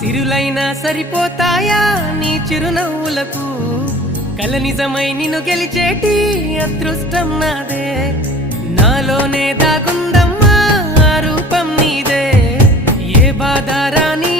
సిరులైనా సరిపోతాయా నీ చిరునవ్వులకు కల నిజమై నిన్ను గెలిచేటి అదృష్టం నాదే నాలోనే దాగుందమ్మా ఆ రూపం నీదే ఏ బాధ రాని